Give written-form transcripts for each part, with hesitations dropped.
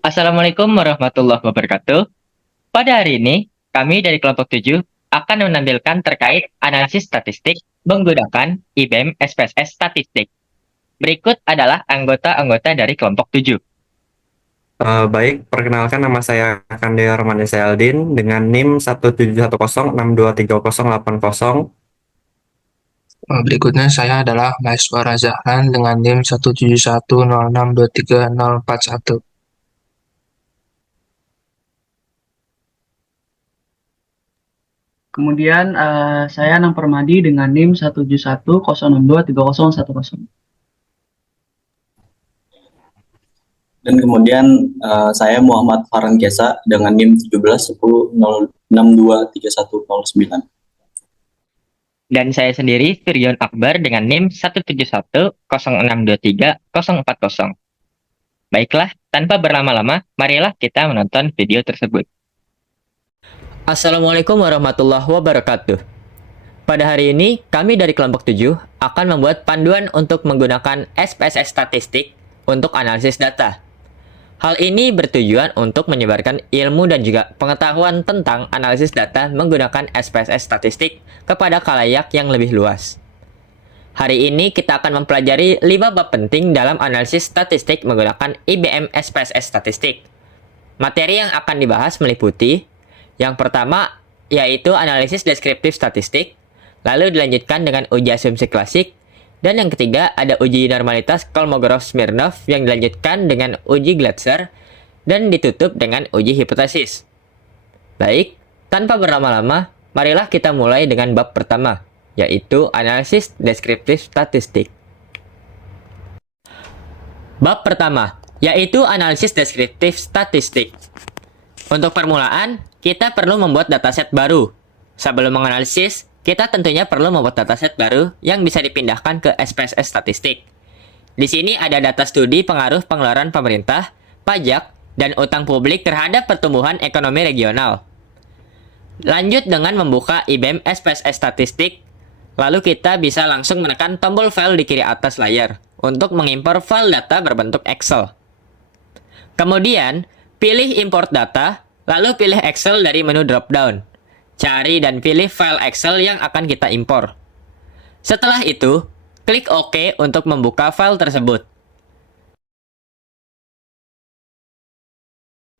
Assalamualaikum warahmatullahi wabarakatuh. Pada hari ini, kami dari kelompok 7 akan menampilkan terkait analisis statistik menggunakan IBM SPSS Statistik. Berikut adalah anggota-anggota dari kelompok 7. Baik, perkenalkan nama saya Kande Romanesa Aldin dengan NIM 17106230880. Berikutnya saya adalah Maiswara Zahran dengan NIM 17106234041. Kemudian saya Anang Permadi dengan NIM 171062301. Dan kemudian saya Muhammad Farhan Kesa dengan NIM 1710623109. Dan saya sendiri Firyon Akbar dengan NIM 17106234040. Baiklah, tanpa berlama-lama, marilah kita menonton video tersebut. Assalamualaikum warahmatullahi wabarakatuh. Pada hari ini, kami dari kelompok 7 akan membuat panduan untuk menggunakan SPSS Statistik untuk analisis data. Hal ini bertujuan untuk menyebarkan ilmu dan juga pengetahuan tentang analisis data menggunakan SPSS Statistik kepada khalayak yang lebih luas. Hari ini kita akan mempelajari 5 bab penting dalam analisis statistik menggunakan IBM SPSS Statistik. Materi yang akan dibahas meliputi yang pertama yaitu analisis deskriptif statistik, lalu dilanjutkan dengan uji asumsi klasik, dan yang ketiga ada uji normalitas Kolmogorov-Smirnov yang dilanjutkan dengan uji Glatzer, dan ditutup dengan uji hipotesis. Baik, tanpa berlama-lama, marilah kita mulai dengan bab pertama, yaitu analisis deskriptif statistik. Bab pertama, yaitu analisis deskriptif statistik. Untuk permulaan, kita perlu membuat dataset baru. Sebelum menganalisis, kita tentunya perlu membuat dataset baru yang bisa dipindahkan ke SPSS Statistik. Di sini ada data studi pengaruh pengeluaran pemerintah, pajak, dan utang publik terhadap pertumbuhan ekonomi regional. Lanjut dengan membuka IBM SPSS Statistik, lalu kita bisa langsung menekan tombol file di kiri atas layar untuk mengimpor file data berbentuk Excel. Kemudian, pilih import data, lalu pilih Excel dari menu drop-down. Cari dan pilih file Excel yang akan kita impor. Setelah itu, klik OK untuk membuka file tersebut.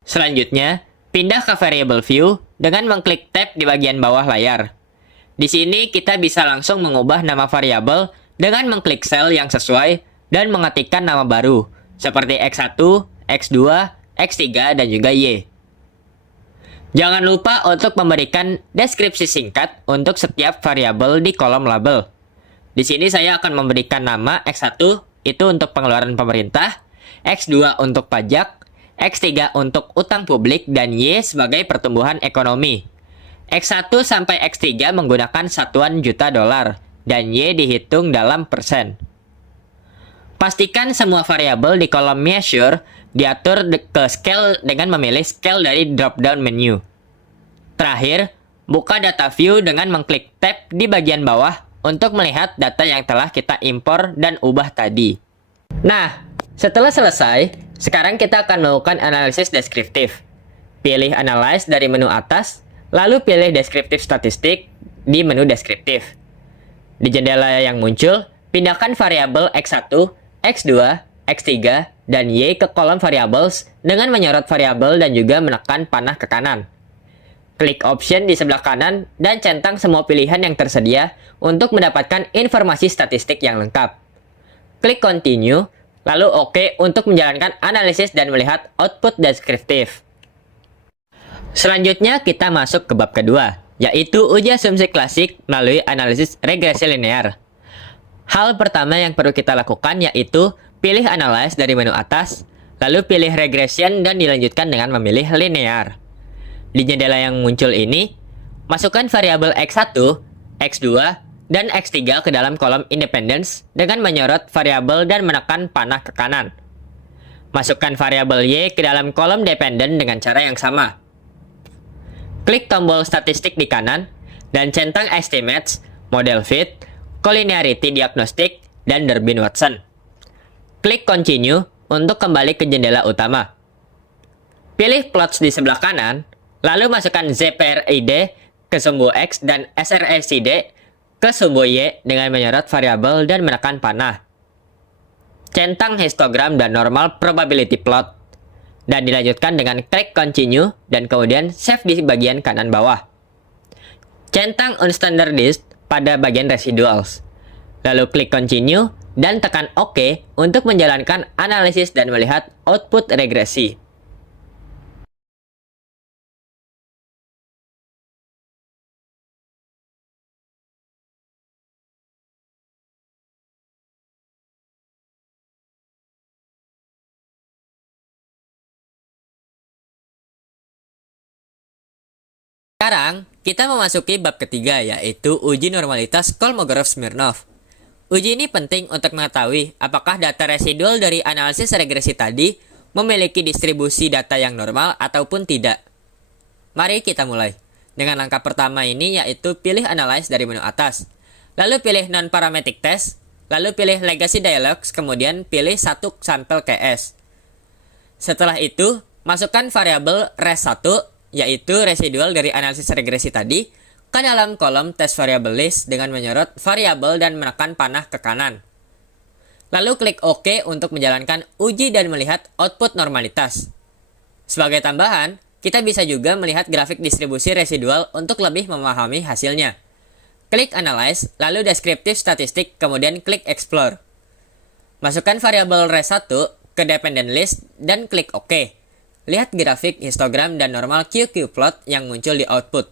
Selanjutnya, pindah ke variable view dengan mengklik tab di bagian bawah layar. Di sini kita bisa langsung mengubah nama variabel dengan mengklik sel yang sesuai dan mengetikkan nama baru, seperti X1, X2, X3, dan juga Y. Jangan lupa untuk memberikan deskripsi singkat untuk setiap variabel di kolom label. Di sini saya akan memberikan nama X1 itu untuk pengeluaran pemerintah, X2 untuk pajak, X3 untuk utang publik, dan Y sebagai pertumbuhan ekonomi. X1 sampai X3 menggunakan satuan juta dolar, dan Y dihitung dalam persen. Pastikan semua variabel di kolom measure diatur ke scale dengan memilih scale dari drop-down menu. Terakhir, buka data view dengan mengklik tab di bagian bawah untuk melihat data yang telah kita impor dan ubah tadi. Nah, setelah selesai, sekarang kita akan melakukan analisis deskriptif. Pilih Analyze dari menu atas, lalu pilih Deskriptif Statistik di menu Deskriptif. Di jendela yang muncul, pindahkan variabel X1, X2, X3, dan Y ke kolom variables dengan menyorot variabel dan juga menekan panah ke kanan. Klik Option di sebelah kanan dan centang semua pilihan yang tersedia untuk mendapatkan informasi statistik yang lengkap. Klik Continue, lalu OK untuk menjalankan analisis dan melihat output deskriptif. Selanjutnya kita masuk ke bab kedua, yaitu uji asumsi klasik melalui analisis regresi linear. Hal pertama yang perlu kita lakukan yaitu pilih Analyze dari menu atas, lalu pilih Regression dan dilanjutkan dengan memilih Linear. Di jendela yang muncul ini, masukkan variabel X1, X2, dan X3 ke dalam kolom Independence dengan menyorot variabel dan menekan panah ke kanan. Masukkan variabel Y ke dalam kolom Dependent dengan cara yang sama. Klik tombol statistik di kanan, dan centang Estimates, Model Fit, Collinearity Diagnostic, dan Durbin-Watson. Klik Continue untuk kembali ke jendela utama. Pilih plots di sebelah kanan, lalu masukkan ZPRID ke sumbu X dan SRACD ke sumbu Y dengan menyorot variabel dan menekan panah. Centang histogram dan normal probability plot. Dan dilanjutkan dengan klik continue dan kemudian save di bagian kanan bawah. Centang unstandardized pada bagian residuals. Lalu klik continue dan tekan OK untuk menjalankan analisis dan melihat output regresi. Sekarang, kita memasuki bab ketiga, yaitu uji normalitas Kolmogorov-Smirnov. Uji ini penting untuk mengetahui apakah data residual dari analisis regresi tadi memiliki distribusi data yang normal ataupun tidak. Mari kita mulai. Dengan langkah pertama ini yaitu pilih Analyze dari menu atas. Lalu pilih Non-Parametric Test, lalu pilih Legacy Dialogs, kemudian pilih satu sampel KS. Setelah itu, masukkan variabel res1, yaitu residual dari analisis regresi tadi, ke dalam kolom test variable list dengan menyorot variabel dan menekan panah ke kanan. Lalu klik OK untuk menjalankan uji dan melihat output normalitas. Sebagai tambahan, kita bisa juga melihat grafik distribusi residual untuk lebih memahami hasilnya. Klik Analyze, lalu Descriptive Statistic, kemudian klik Explore. Masukkan variabel res1 ke dependent list dan klik OK. Lihat grafik, histogram, dan normal QQ plot yang muncul di output.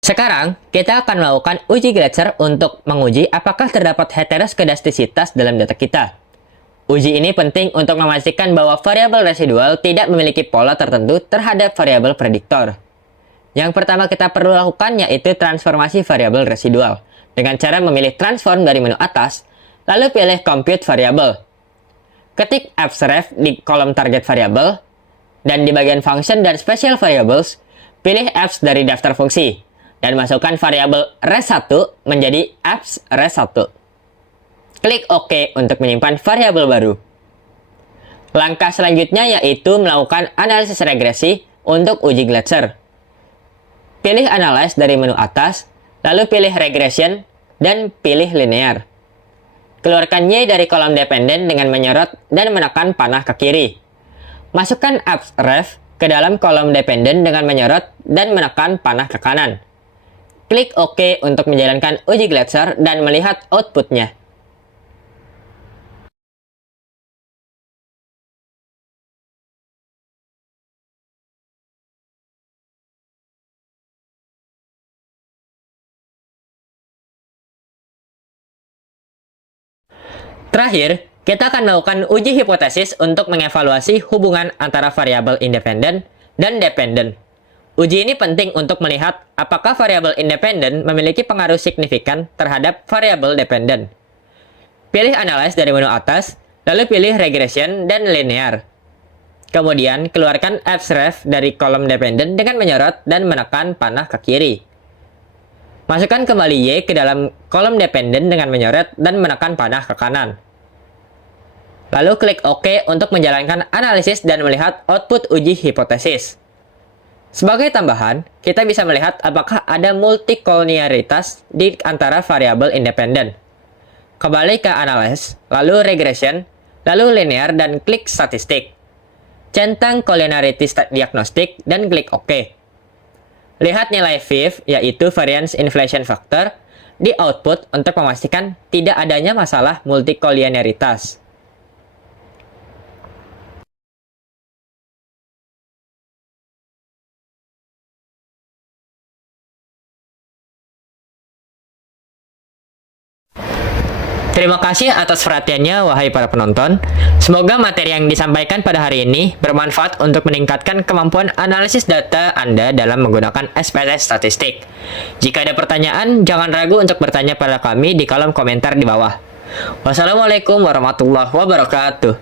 Sekarang, kita akan melakukan uji Glatzer untuk menguji apakah terdapat heteroskedastisitas dalam data kita. Uji ini penting untuk memastikan bahwa variabel residual tidak memiliki pola tertentu terhadap variabel prediktor. Yang pertama kita perlu lakukan yaitu transformasi variabel residual, dengan cara memilih transform dari menu atas, lalu pilih compute variable. Ketik abstref di kolom target variable, dan di bagian function dan special variables, pilih apps dari daftar fungsi, dan masukkan variabel res1 menjadi apps res1. Klik OK untuk menyimpan variabel baru. Langkah selanjutnya yaitu melakukan analisis regresi untuk uji Glatzer. Pilih Analyze dari menu atas, lalu pilih Regression, dan pilih Linear. Keluarkan Y dari kolom dependent dengan menyorot dan menekan panah ke kiri. Masukkan apps ref ke dalam kolom dependent dengan menyorot dan menekan panah ke kanan. Klik OK untuk menjalankan uji Glatzer dan melihat outputnya. Terakhir, kita akan melakukan uji hipotesis untuk mengevaluasi hubungan antara variabel independen dan dependen. Uji ini penting untuk melihat apakah variabel independen memiliki pengaruh signifikan terhadap variabel dependen. Pilih Analyze dari menu atas, lalu pilih Regression dan Linear. Kemudian, keluarkan abstref dari kolom dependen dengan menyorot dan menekan panah ke kiri. Masukkan kembali Y ke dalam kolom dependen dengan menyorot dan menekan panah ke kanan. Lalu klik OK untuk menjalankan analisis dan melihat output uji hipotesis. Sebagai tambahan, kita bisa melihat apakah ada multicollinearitas di antara variabel independen. Kembali ke Analyze, lalu Regression, lalu Linear, dan klik Statistik. Centang collinearity diagnostic dan klik OK. Lihat nilai VIF, yaitu Variance Inflation Factor, di output untuk memastikan tidak adanya masalah multicollinearitas. Terima kasih atas perhatiannya, wahai para penonton. Semoga materi yang disampaikan pada hari ini bermanfaat untuk meningkatkan kemampuan analisis data Anda dalam menggunakan SPSS Statistik. Jika ada pertanyaan, jangan ragu untuk bertanya pada kami di kolom komentar di bawah. Wassalamualaikum warahmatullahi wabarakatuh.